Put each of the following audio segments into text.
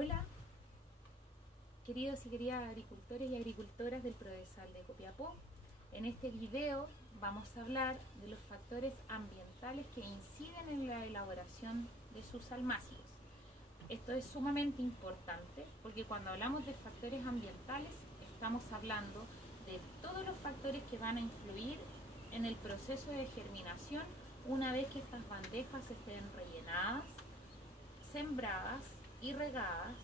Hola, queridos y queridas agricultores y agricultoras del Prodesal de Copiapó. En este video vamos a hablar de los factores ambientales que inciden en la elaboración de sus almácigos. Esto es sumamente importante porque cuando hablamos de factores ambientales estamos hablando de todos los factores que van a influir en el proceso de germinación una vez que estas bandejas estén rellenadas, sembradas y regadas.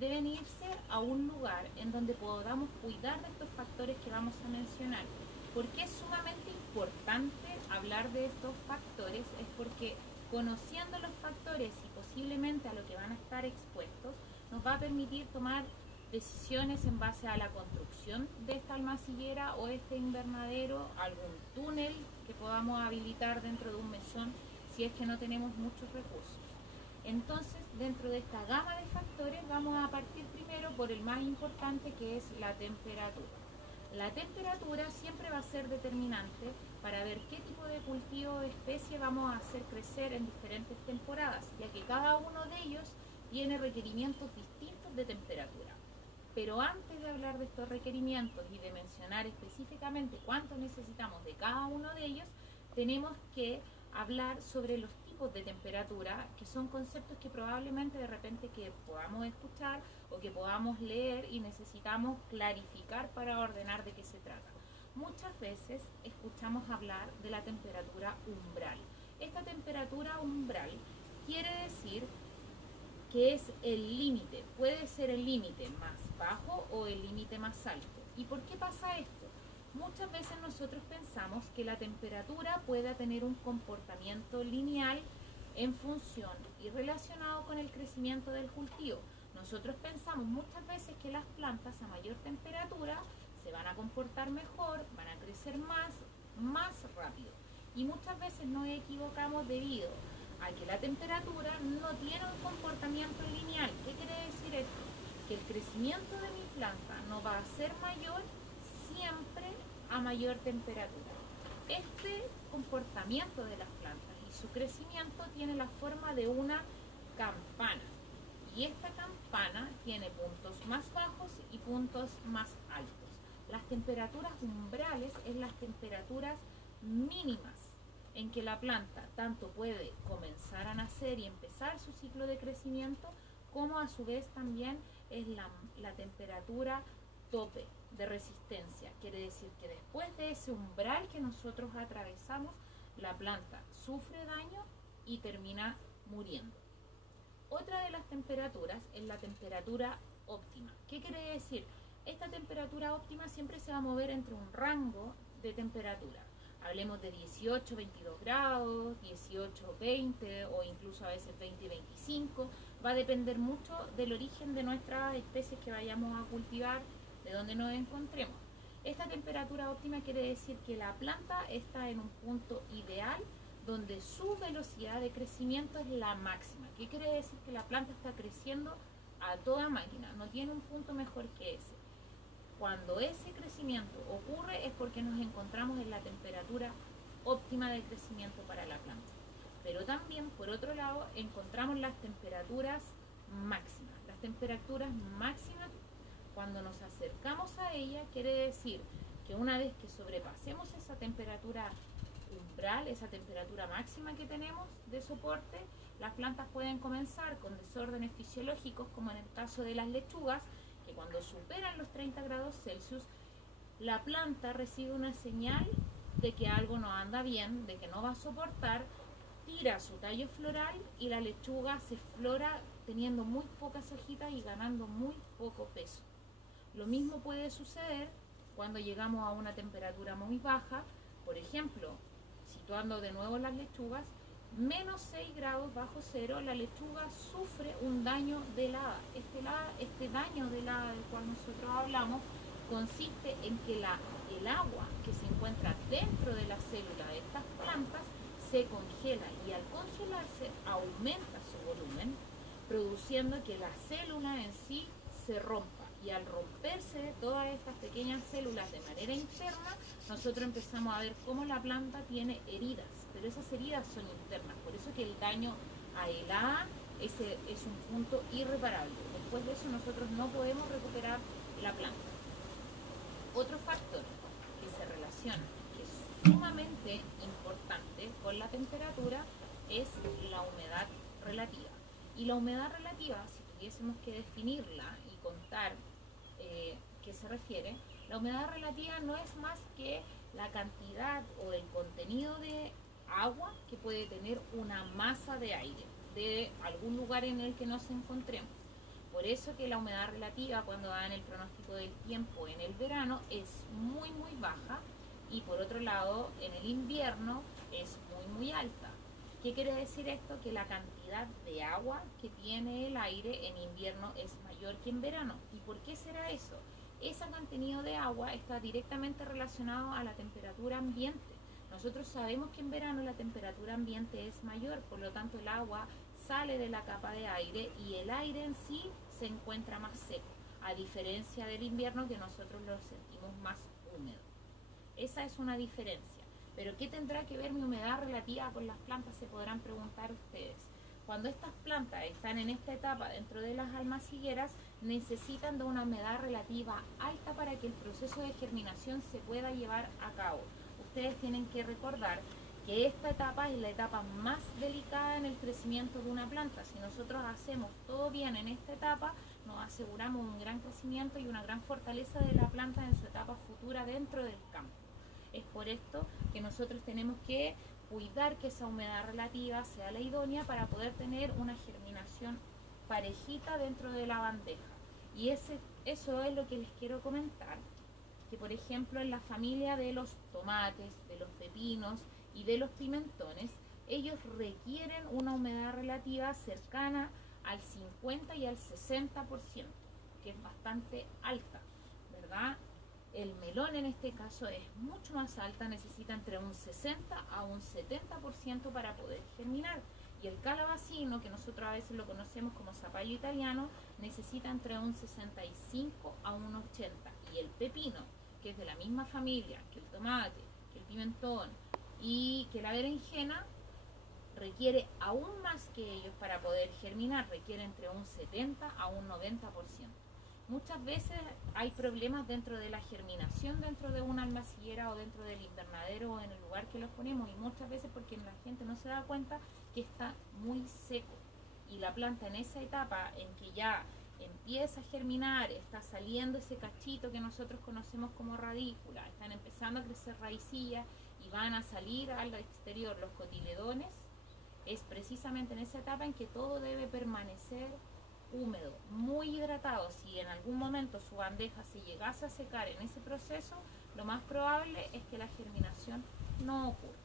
Deben irse a un lugar en donde podamos cuidar de estos factores que vamos a mencionar. ¿Por qué es sumamente importante hablar de estos factores? Es porque conociendo los factores y posiblemente a lo que van a estar expuestos, nos va a permitir tomar decisiones en base a la construcción de esta almaciguera o este invernadero, algún túnel que podamos habilitar dentro de un mesón si es que no tenemos muchos recursos. Entonces, dentro de esta gama de factores vamos a partir primero por el más importante, que es la temperatura. La temperatura siempre va a ser determinante para ver qué tipo de cultivo o especie vamos a hacer crecer en diferentes temporadas, ya que cada uno de ellos tiene requerimientos distintos de temperatura. Pero antes de hablar de estos requerimientos y de mencionar específicamente cuánto necesitamos de cada uno de ellos, tenemos que hablar sobre los tipos de temperatura, que son conceptos que probablemente de repente que podamos escuchar o que podamos leer y necesitamos clarificar para ordenar de qué se trata. Muchas veces escuchamos hablar de la temperatura umbral. Esta temperatura umbral quiere decir que es el límite, puede ser el límite más bajo o el límite más alto. ¿Y por qué pasa esto? Muchas veces nosotros pensamos que la temperatura pueda tener un comportamiento lineal en función y relacionado con el crecimiento del cultivo. Nosotros pensamos muchas veces que las plantas a mayor temperatura se van a comportar mejor, van a crecer más rápido. Y muchas veces nos equivocamos debido a que la temperatura no tiene un comportamiento lineal. ¿Qué quiere decir esto? Que el crecimiento de mi planta no va a ser mayor siempre a mayor temperatura. Este comportamiento de las plantas y su crecimiento tiene la forma de una campana, y esta campana tiene puntos más bajos y puntos más altos. Las temperaturas umbrales es las temperaturas mínimas en que la planta tanto puede comenzar a nacer y empezar su ciclo de crecimiento, como a su vez también es la temperatura tope de resistencia. Quiere decir que después de ese umbral que nosotros atravesamos, la planta sufre daño y termina muriendo. Otra de las temperaturas es la temperatura óptima. ¿Qué quiere decir? Esta temperatura óptima siempre se va a mover entre un rango de temperatura. Hablemos de 18, 22 grados, 18, 20 o incluso a veces 20 y 25. Va a depender mucho del origen de nuestras especies que vayamos a cultivar, de donde nos encontremos. Esta temperatura óptima quiere decir que la planta está en un punto ideal donde su velocidad de crecimiento es la máxima. ¿Qué quiere decir? Que la planta está creciendo a toda máquina, no tiene un punto mejor que ese. Cuando ese crecimiento ocurre es porque nos encontramos en la temperatura óptima de crecimiento para la planta. Pero también, por otro lado, encontramos las temperaturas máximas. Las temperaturas máximas, cuando nos acercamos a ella, quiere decir que una vez que sobrepasemos esa temperatura umbral, esa temperatura máxima que tenemos de soporte, las plantas pueden comenzar con desórdenes fisiológicos, como en el caso de las lechugas, que cuando superan los 30 grados Celsius, la planta recibe una señal de que algo no anda bien, de que no va a soportar, tira su tallo floral y la lechuga se flora teniendo muy pocas hojitas y ganando muy poco peso. Lo mismo puede suceder cuando llegamos a una temperatura muy baja, por ejemplo, situando de nuevo las lechugas, menos 6 grados bajo cero, la lechuga sufre un daño de helada. Este daño de helada del cual nosotros hablamos consiste en que el agua que se encuentra dentro de la célula de estas plantas se congela, y al congelarse aumenta su volumen, produciendo que la célula en sí se rompa. Y al romperse todas estas pequeñas células de manera interna, nosotros empezamos a ver cómo la planta tiene heridas, pero esas heridas son internas. Por eso que el daño a helada es un punto irreparable. después de eso nosotros no podemos recuperar la planta. Otro factor que se relaciona, que es sumamente importante con la temperatura, es la humedad relativa. Y la humedad relativa, si tuviésemos que definirla y contar qué se refiere, la humedad relativa no es más que la cantidad o el contenido de agua que puede tener una masa de aire de algún lugar en el que nos encontremos. Por eso que la humedad relativa, cuando dan el pronóstico del tiempo en el verano, es muy baja, y por otro lado en el invierno es muy alta. ¿Qué quiere decir esto? Que la cantidad de agua que tiene el aire en invierno es mayor que en verano. ¿Y por qué será eso? Ese contenido de agua está directamente relacionado a la temperatura ambiente. Nosotros sabemos que en verano la temperatura ambiente es mayor, por lo tanto el agua sale de la capa de aire y el aire en sí se encuentra más seco, a diferencia del invierno, que nosotros lo sentimos más húmedo. Esa es una diferencia. Pero ¿qué tendrá que ver mi humedad relativa con las plantas? Se podrán preguntar ustedes. Cuando estas plantas están en esta etapa dentro de las almacigueras, necesitan de una humedad relativa alta para que el proceso de germinación se pueda llevar a cabo. Ustedes tienen que recordar que esta etapa es la etapa más delicada en el crecimiento de una planta. Si nosotros hacemos todo bien en esta etapa, nos aseguramos un gran crecimiento y una gran fortaleza de la planta en su etapa futura dentro del campo. Es por esto que nosotros tenemos que cuidar que esa humedad relativa sea la idónea para poder tener una germinación parejita dentro de la bandeja. Y eso es lo que les quiero comentar, que por ejemplo en la familia de los tomates, de los pepinos y de los pimentones, ellos requieren una humedad relativa cercana al 50 y al 60%, que es bastante alta, ¿verdad? El melón en este caso es mucho más alta, necesita entre un 60 a un 70% para poder germinar. Y el calabacino, que nosotros a veces lo conocemos como zapallo italiano, necesita entre un 65 a un 80. Y el pepino, que es de la misma familia que el tomate, que el pimentón y que la berenjena, requiere aún más que ellos para poder germinar, requiere entre un 70 a un 90%. Muchas veces hay problemas dentro de la germinación dentro de una almaciguera o dentro del invernadero o en el lugar que los ponemos, y muchas veces porque la gente no se da cuenta que está muy seco, y la planta en esa etapa en que ya empieza a germinar, está saliendo ese cachito que nosotros conocemos como radícula, están empezando a crecer raicillas y van a salir al exterior los cotiledones. Es precisamente en esa etapa en que todo debe permanecer húmedo, muy hidratado. Si en algún momento su bandeja se llegase a secar en ese proceso, lo más probable es que la germinación no ocurra.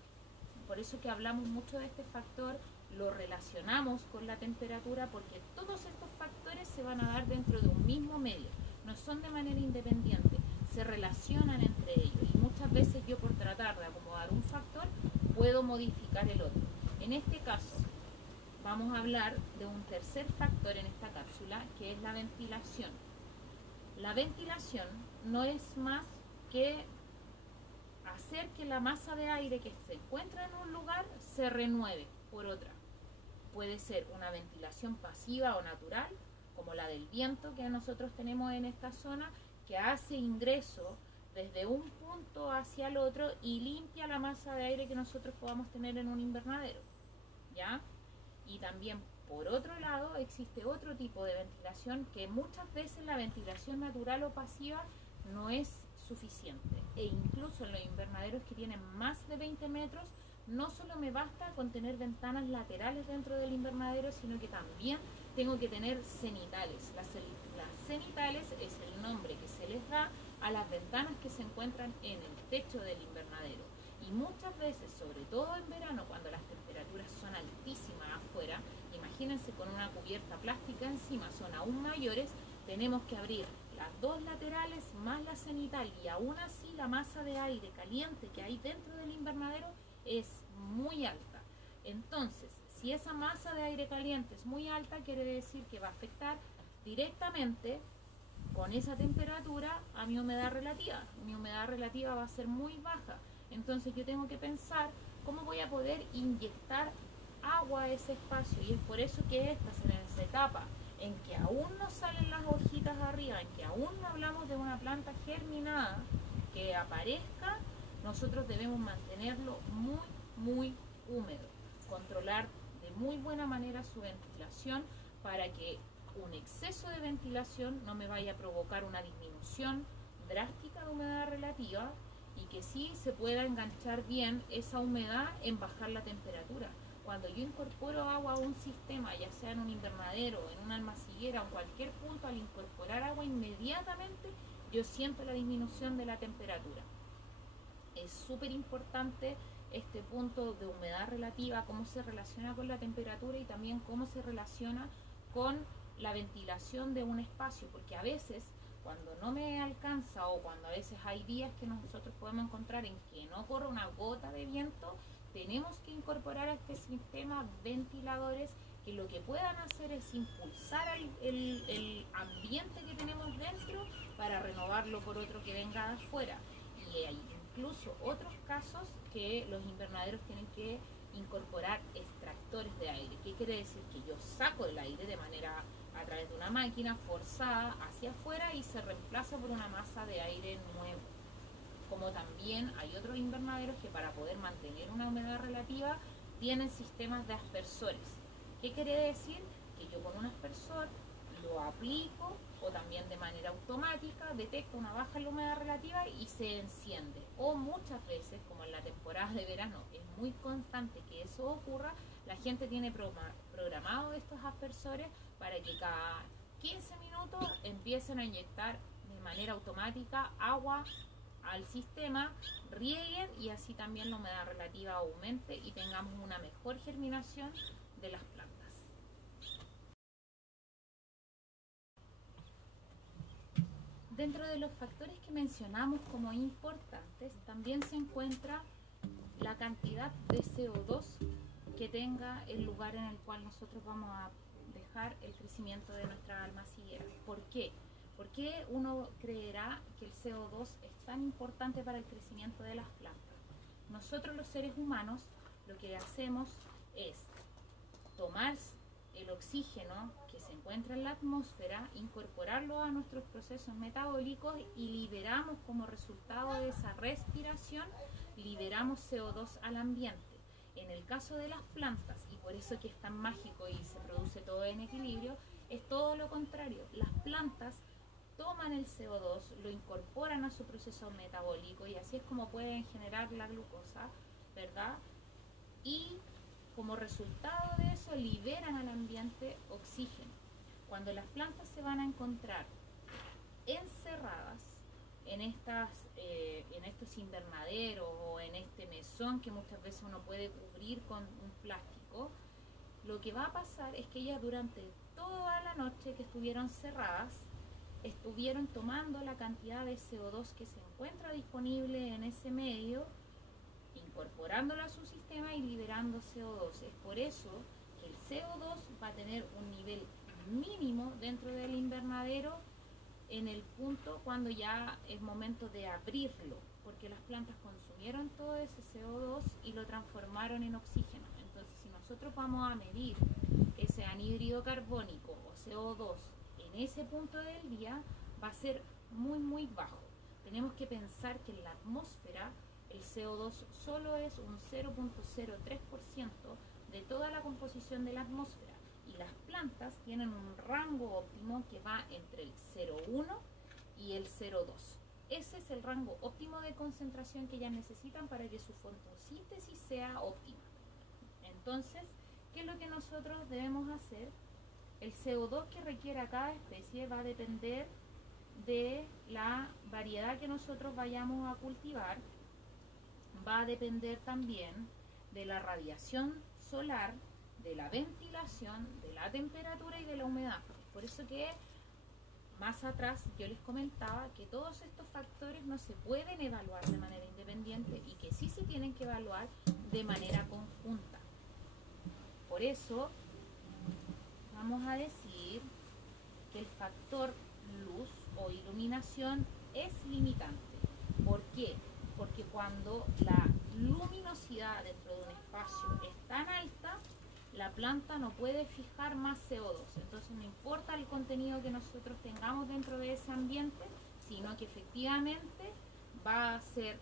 Por eso que hablamos mucho de este factor, lo relacionamos con la temperatura, porque todos estos factores se van a dar dentro de un mismo medio, no son de manera independiente, se relacionan entre ellos, y muchas veces yo, por tratar de acomodar un factor, puedo modificar el otro. En este caso vamos a hablar de un tercer factor en esta cápsula, que es la ventilación. La ventilación no es más que hacer que la masa de aire que se encuentra en un lugar se renueve por otra. Puede ser una ventilación pasiva o natural, como la del viento que nosotros tenemos en esta zona, que hace ingreso desde un punto hacia el otro y limpia la masa de aire que nosotros podamos tener en un invernadero, ¿ya? Y también, por otro lado, existe otro tipo de ventilación, que muchas veces la ventilación natural o pasiva no es suficiente, e incluso en los invernaderos que tienen más de 20 metros, no solo me basta con tener ventanas laterales dentro del invernadero, sino que también tengo que tener cenitales. Las cenitales es el nombre que se les da a las ventanas que se encuentran en el techo del invernadero. Y muchas veces, sobre todo en verano, cuando las temperaturas son altísimas afuera, imagínense con una cubierta plástica encima, son aún mayores, tenemos que abrir las dos laterales más la cenital, y aún así la masa de aire caliente que hay dentro del invernadero es muy alta. Entonces, si esa masa de aire caliente es muy alta, quiere decir que va a afectar directamente con esa temperatura a mi humedad relativa. Mi humedad relativa va a ser muy baja. Entonces yo tengo que pensar cómo voy a poder inyectar agua a ese espacio, y es por eso que estás en esa etapa en que aún no salen relativa en que aún no hablamos de una planta germinada que aparezca, nosotros debemos mantenerlo muy húmedo, controlar de muy buena manera su ventilación para que un exceso de ventilación no me vaya a provocar una disminución drástica de humedad relativa y que sí se pueda enganchar bien esa humedad en bajar la temperatura. Cuando yo incorporo agua a un sistema, ya sea en un invernadero, en una almaciguera o en cualquier punto, al incorporar agua inmediatamente yo siento la disminución de la temperatura. Es súper importante este punto de humedad relativa, cómo se relaciona con la temperatura y también cómo se relaciona con la ventilación de un espacio, porque a veces cuando no me alcanza o cuando a veces hay días que nosotros podemos encontrar en que no corre una gota de viento, tenemos que incorporar a este sistema ventiladores que lo que puedan hacer es impulsar el ambiente que tenemos dentro para renovarlo por otro que venga de afuera. Y hay incluso otros casos que los invernaderos tienen que incorporar extractores de aire. ¿Qué quiere decir? Que yo saco el aire de manera a través de una máquina forzada hacia afuera y se reemplaza por una masa de aire nuevo. Como también hay otros invernaderos que para poder mantener una humedad relativa tienen sistemas de aspersores. ¿Qué quiere decir? Que yo con un aspersor lo aplico o también de manera automática detecta una baja en la humedad relativa y se enciende. O muchas veces, como en la temporada de verano es muy constante que eso ocurra, la gente tiene programado estos aspersores para que cada 15 minutos empiecen a inyectar de manera automática agua al sistema, rieguen y así también la humedad relativa aumente y tengamos una mejor germinación de las plantas. Dentro de los factores que mencionamos como importantes, también se encuentra la cantidad de CO2 que tenga el lugar en el cual nosotros vamos a dejar el crecimiento de nuestra almaciguera. ¿Por qué? ¿Por qué uno creerá que el CO2 es tan importante para el crecimiento de las plantas? Nosotros los seres humanos lo que hacemos es tomar el oxígeno que se encuentra en la atmósfera, incorporarlo a nuestros procesos metabólicos y liberamos como resultado de esa respiración, liberamos CO2 al ambiente. En el caso de las plantas, y por eso que es tan mágico y se produce todo en equilibrio, es todo lo contrario. Las plantas toman el CO2, lo incorporan a su proceso metabólico y así es como pueden generar la glucosa, ¿verdad? Y como resultado de eso liberan al ambiente oxígeno. Cuando las plantas se van a encontrar encerradas en estos invernaderos o en este mesón que muchas veces uno puede cubrir con un plástico, lo que va a pasar es que ellas durante toda la noche que estuvieron cerradas estuvieron tomando la cantidad de CO2 que se encuentra disponible en ese medio, incorporándolo a su sistema y liberando CO2. Es por eso que el CO2 va a tener un nivel mínimo dentro del invernadero en el punto cuando ya es momento de abrirlo, porque las plantas consumieron todo ese CO2 y lo transformaron en oxígeno. Entonces, si nosotros vamos a medir ese anhídrido carbónico o CO2 en ese punto del día, va a ser muy bajo. Tenemos que pensar que en la atmósfera el CO2 solo es un 0.03% de toda la composición de la atmósfera y las plantas tienen un rango óptimo que va entre el 0,1 y el 0,2. Ese es el rango óptimo de concentración que ellas necesitan para que su fotosíntesis sea óptima. Entonces, ¿qué es lo que nosotros debemos hacer? El CO2 que requiera cada especie va a depender de la variedad que nosotros vayamos a cultivar, va a depender también de la radiación solar, de la ventilación, de la temperatura y de la humedad. Por eso que más atrás yo les comentaba que todos estos factores no se pueden evaluar de manera independiente y que sí se tienen que evaluar de manera conjunta. Por eso vamos a decir que el factor luz o iluminación es limitante. ¿Por qué? Porque cuando la luminosidad dentro de un espacio es tan alta, la planta no puede fijar más CO2. Entonces no importa el contenido que nosotros tengamos dentro de ese ambiente, sino que efectivamente va a hacer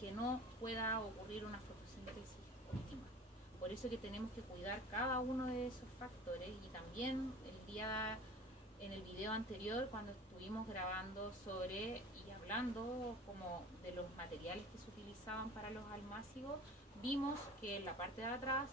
que no pueda ocurrir una fotosíntesis óptima. Por eso que tenemos que cuidar cada uno de esos factores. Y también en el video anterior, cuando estuvimos grabando sobre y hablando como de los materiales que se utilizaban para los almácigos, vimos que en la parte de atrás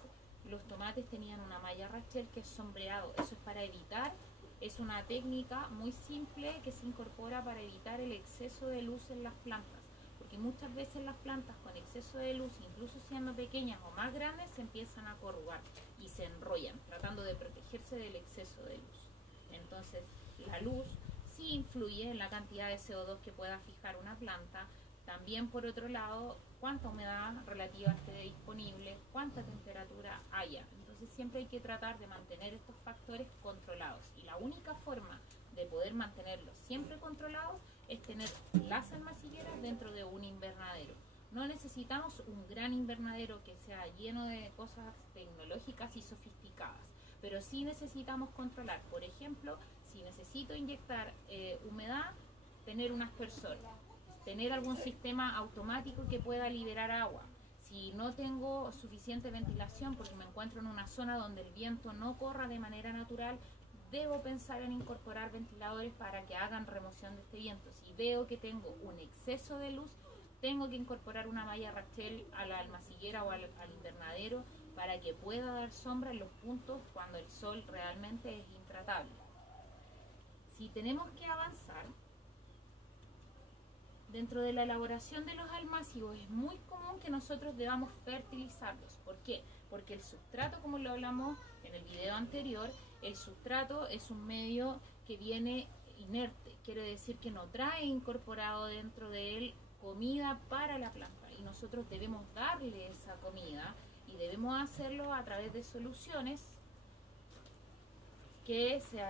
los tomates tenían una malla Rachel que es sombreado. Eso es para evitar, es una técnica muy simple que se incorpora para evitar el exceso de luz en las plantas. Porque muchas veces las plantas con exceso de luz, incluso siendo pequeñas o más grandes, se empiezan a corrugar y se enrollan, tratando de protegerse del exceso de luz. Entonces, la luz sí influye en la cantidad de CO2 que pueda fijar una planta. También, por otro lado, cuánta humedad relativa esté disponible, cuánta temperatura haya. Entonces, siempre hay que tratar de mantener estos factores controlados. Y la única forma de poder mantenerlos siempre controlados es tener las almacigueras dentro de un invernadero. No necesitamos un gran invernadero que sea lleno de cosas tecnológicas y sofisticadas, pero sí necesitamos controlar. Por ejemplo, si necesito inyectar humedad, tener un aspersor, tener algún sistema automático que pueda liberar agua. Si no tengo suficiente ventilación porque me encuentro en una zona donde el viento no corra de manera natural, debo pensar en incorporar ventiladores para que hagan remoción de este viento. Si veo que tengo un exceso de luz, tengo que incorporar una malla Rachel a la almaciguera o al invernadero para que pueda dar sombra en los puntos cuando el sol realmente es intratable. Si tenemos que avanzar, dentro de la elaboración de los almácigos es muy común que nosotros debamos fertilizarlos. ¿Por qué? Porque el sustrato, como lo hablamos en el video anterior, el sustrato es un medio que viene inerte, quiere decir que no trae incorporado dentro de él comida para la planta, y nosotros debemos darle esa comida y debemos hacerlo a través de soluciones que se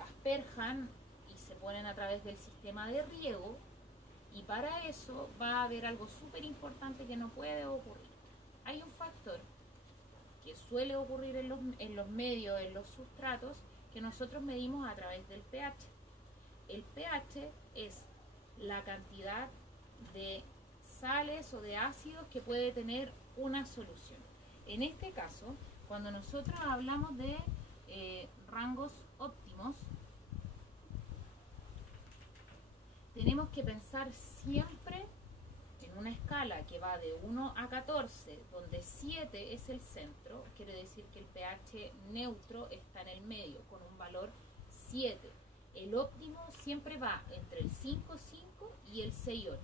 asperjan y se ponen a través del sistema de riego. Y para eso va a haber algo súper importante que no puede ocurrir. Hay un factor que suele ocurrir en los medios, en los sustratos, que nosotros medimos a través del pH. El pH es la cantidad de sales o de ácidos que puede tener una solución. En este caso, cuando nosotros hablamos de rangos óptimos, tenemos que pensar siempre en una escala que va de 1 a 14, donde 7 es el centro, quiere decir que el pH neutro está en el medio, con un valor 7. El óptimo siempre va entre el 5,5 y el 6,8.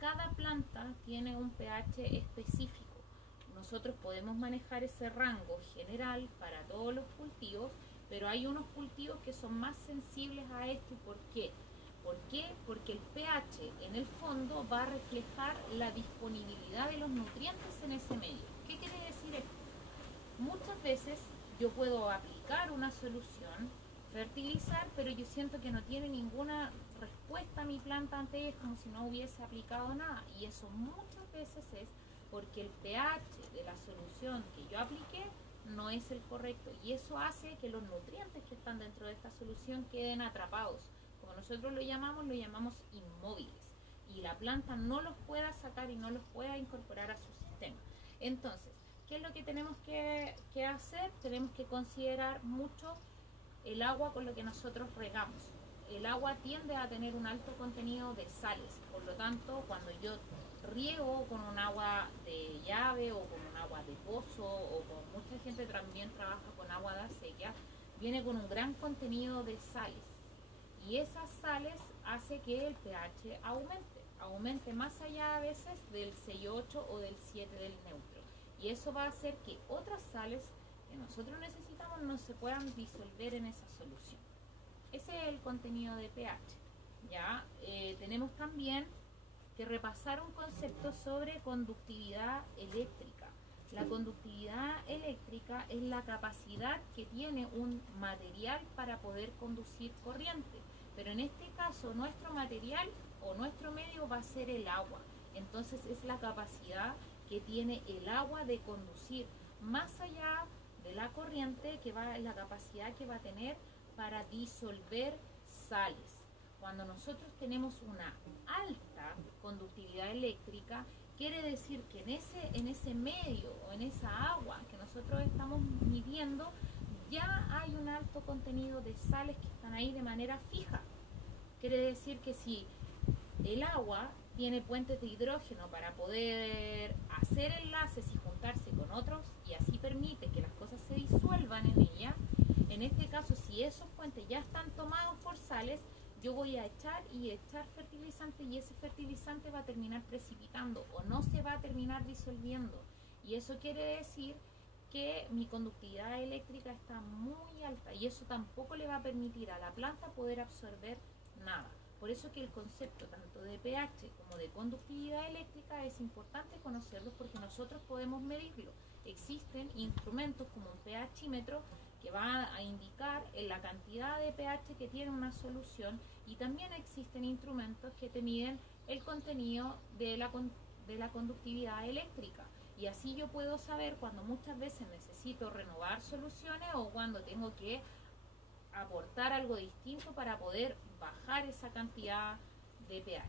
Cada planta tiene un pH específico. Nosotros podemos manejar ese rango general para todos los cultivos, pero hay unos cultivos que son más sensibles a esto. ¿Por qué? ¿Por qué? Porque el pH en el fondo va a reflejar la disponibilidad de los nutrientes en ese medio. ¿Qué quiere decir esto? Muchas veces yo puedo aplicar una solución, fertilizar, pero yo siento que no tiene ninguna respuesta a mi planta ante ella, es como si no hubiese aplicado nada. Y eso muchas veces es porque el pH de la solución que yo apliqué no es el correcto. Y eso hace que los nutrientes que están dentro de esta solución queden atrapados. Como nosotros lo llamamos inmóviles, y la planta no los pueda sacar y no los pueda incorporar a su sistema. Entonces, ¿qué es lo que tenemos que hacer? Tenemos que considerar mucho el agua con lo que nosotros regamos. El agua tiende a tener un alto contenido de sales, por lo tanto, cuando yo riego con un agua de llave o con un agua de pozo, o con mucha gente también trabaja con agua de acequia, viene con un gran contenido de sales. Y esas sales hace que el pH aumente más allá a veces del 6,8 o del 7 del neutro. Y eso va a hacer que otras sales que nosotros necesitamos no se puedan disolver en esa solución. Ese es el contenido de pH. Ya tenemos también que repasar un concepto sobre conductividad eléctrica. La conductividad eléctrica es la capacidad que tiene un material para poder conducir corriente. Pero en este caso nuestro material o nuestro medio va a ser el agua. Entonces es la capacidad que tiene el agua de conducir más allá de la corriente, que va la capacidad que va a tener para disolver sales. Cuando nosotros tenemos una alta conductividad eléctrica, quiere decir que en ese medio o en esa agua que nosotros estamos midiendo, ya hay un alto contenido de sales que están ahí de manera fija. Quiere decir que si el agua tiene puentes de hidrógeno para poder hacer enlaces y juntarse con otros, y así permite que las cosas se disuelvan en ella, en este caso, si esos puentes ya están tomados por sales, yo voy a echar fertilizante, y ese fertilizante va a terminar precipitando o no se va a terminar disolviendo. Y eso quiere decir que mi conductividad eléctrica está muy alta, y eso tampoco le va a permitir a la planta poder absorber nada. Por eso que el concepto tanto de pH como de conductividad eléctrica es importante conocerlos, porque nosotros podemos medirlo. Existen instrumentos como un pHímetro que va a indicar la cantidad de pH que tiene una solución, y también existen instrumentos que te miden el contenido de la conductividad eléctrica. Y así yo puedo saber cuando muchas veces necesito renovar soluciones o cuando tengo que aportar algo distinto para poder bajar esa cantidad de pH.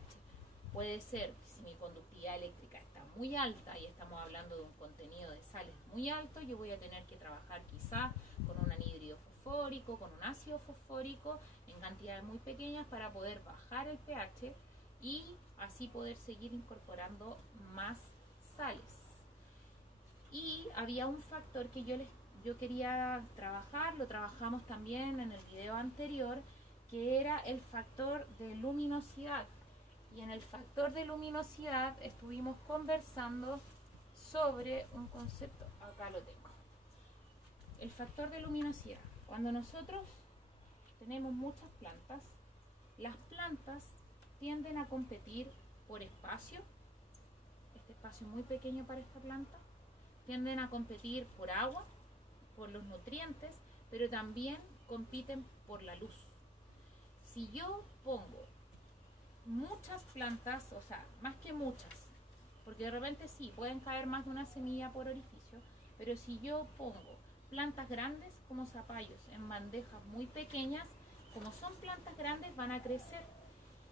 Puede ser, si mi conductividad eléctrica está muy alta y estamos hablando de un contenido de sales muy alto, yo voy a tener que trabajar quizás con un anhídrido fosfórico, con un ácido fosfórico en cantidades muy pequeñas para poder bajar el pH y así poder seguir incorporando más sales. Y había un factor que yo quería trabajar, lo trabajamos también en el video anterior, que era el factor de luminosidad. Y en el factor de luminosidad estuvimos conversando sobre un concepto, acá lo tengo. El factor de luminosidad. Cuando nosotros tenemos muchas plantas, las plantas tienden a competir por espacio, este espacio muy pequeño para esta planta, tienden a competir por agua, por los nutrientes, pero también compiten por la luz. Si yo pongo muchas plantas, o sea, más que muchas, porque de repente sí, pueden caer más de una semilla por orificio, pero si yo pongo plantas grandes como zapallos en bandejas muy pequeñas, como son plantas grandes van a crecer,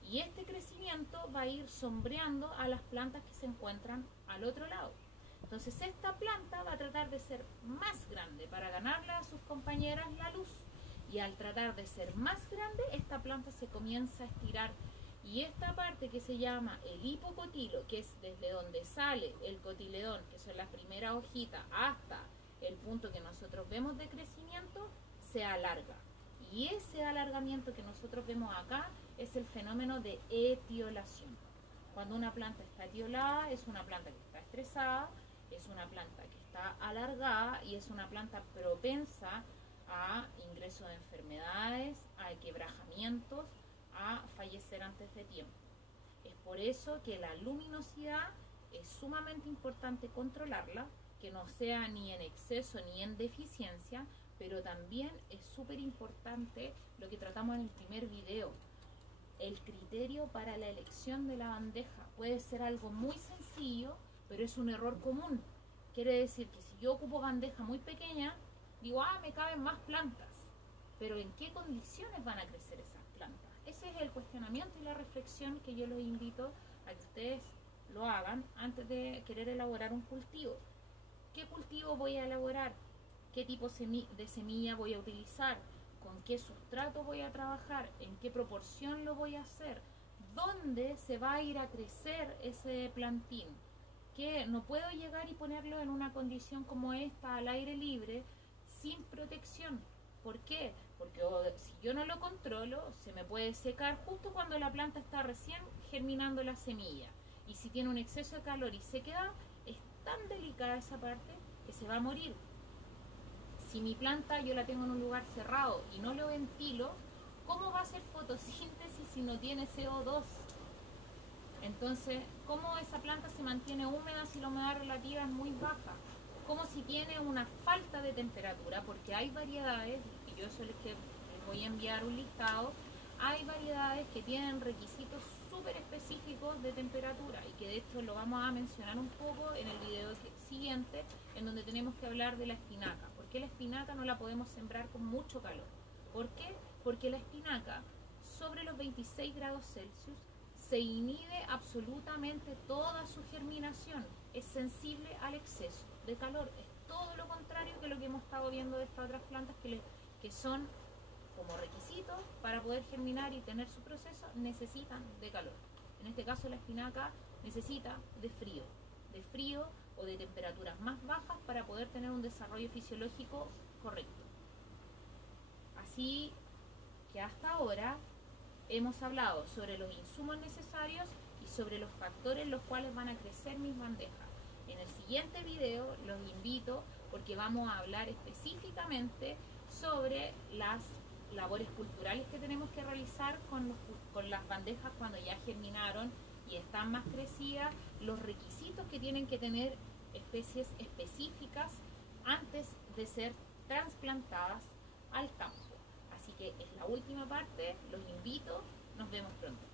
y este crecimiento va a ir sombreando a las plantas que se encuentran al otro lado. Entonces esta planta va a tratar de ser más grande para ganarle a sus compañeras la luz, y al tratar de ser más grande, esta planta se comienza a estirar, y esta parte que se llama el hipocotilo, que es desde donde sale el cotiledón, que son las primeras hojitas, hasta el punto que nosotros vemos de crecimiento, se alarga. Y ese alargamiento que nosotros vemos acá es el fenómeno de etiolación. Cuando una planta está etiolada, es una planta que está estresada, es una planta que está alargada y es una planta propensa a ingreso de enfermedades, a quebrajamientos, a fallecer antes de tiempo. Es por eso que la luminosidad es sumamente importante controlarla, que no sea ni en exceso ni en deficiencia, pero también es súper importante lo que tratamos en el primer video, el criterio para la elección de la bandeja. Puede ser algo muy sencillo, pero es un error común. Quiere decir que si yo ocupo bandeja muy pequeña, digo, me caben más plantas, pero ¿en qué condiciones van a crecer esas plantas? Ese es el cuestionamiento y la reflexión que yo los invito a que ustedes lo hagan antes de querer elaborar un cultivo. ¿Qué cultivo voy a elaborar? ¿Qué tipo de semilla voy a utilizar? ¿Con qué sustrato voy a trabajar? ¿En qué proporción lo voy a hacer? ¿Dónde se va a ir a crecer ese plantín? Que no puedo llegar y ponerlo en una condición como esta, al aire libre, sin protección. ¿Por qué? Porque si yo no lo controlo, se me puede secar justo cuando la planta está recién germinando la semilla. Y si tiene un exceso de calor y sequedad, es tan delicada esa parte que se va a morir. Si mi planta yo la tengo en un lugar cerrado y no lo ventilo, ¿cómo va a hacer fotosíntesis si no tiene CO2? Entonces, ¿cómo esa planta se mantiene húmeda si la humedad relativa es muy baja? ¿Cómo si tiene una falta de temperatura? Porque hay variedades, y yo eso les voy a enviar un listado, hay variedades que tienen requisitos súper específicos de temperatura, y que de hecho lo vamos a mencionar un poco en el video siguiente, en donde tenemos que hablar de la espinaca, porque qué la espinaca no la podemos sembrar con mucho calor? ¿Por qué? Porque la espinaca sobre los 26 grados Celsius se inhibe absolutamente toda su germinación, es sensible al exceso de calor, es todo lo contrario que lo que hemos estado viendo de estas otras plantas que son como requisitos para poder germinar y tener su proceso, necesitan de calor. En este caso la espinaca necesita de frío o de temperaturas más bajas para poder tener un desarrollo fisiológico correcto. Así que hasta ahora hemos hablado sobre los insumos necesarios y sobre los factores en los cuales van a crecer mis bandejas. En el siguiente video los invito porque vamos a hablar específicamente sobre las labores culturales que tenemos que realizar con las bandejas cuando ya germinaron y están más crecidas, los requisitos que tienen que tener especies específicas antes de ser trasplantadas al campo. Así que es la última parte, los invito, nos vemos pronto.